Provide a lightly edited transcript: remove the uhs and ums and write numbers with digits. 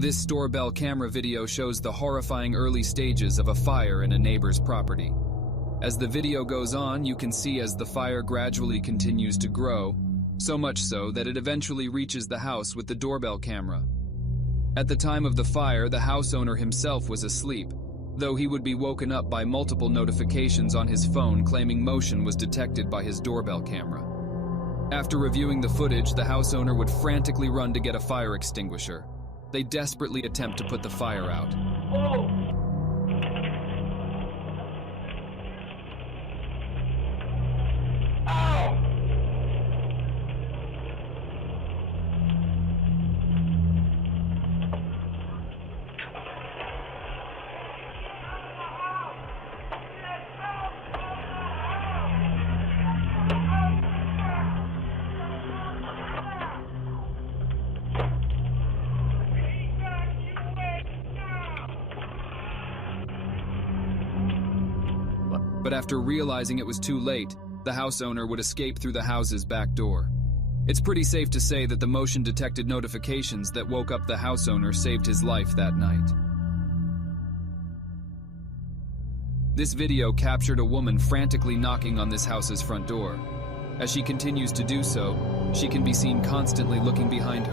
This doorbell camera video shows the horrifying early stages of a fire in a neighbor's property. As the video goes on, you can see as the fire gradually continues to grow, so much so that it eventually reaches the house with the doorbell camera. At the time of the fire, the house owner himself was asleep, though he would be woken up by multiple notifications on his phone claiming motion was detected by his doorbell camera. After reviewing the footage, the house owner would frantically run to get a fire extinguisher. They desperately attempt to put the fire out. But after realizing it was too late, the house owner would escape through the house's back door. It's pretty safe to say that the motion-detected notifications that woke up the house owner saved his life that night. This video captured a woman frantically knocking on this house's front door. As she continues to do so, she can be seen constantly looking behind her.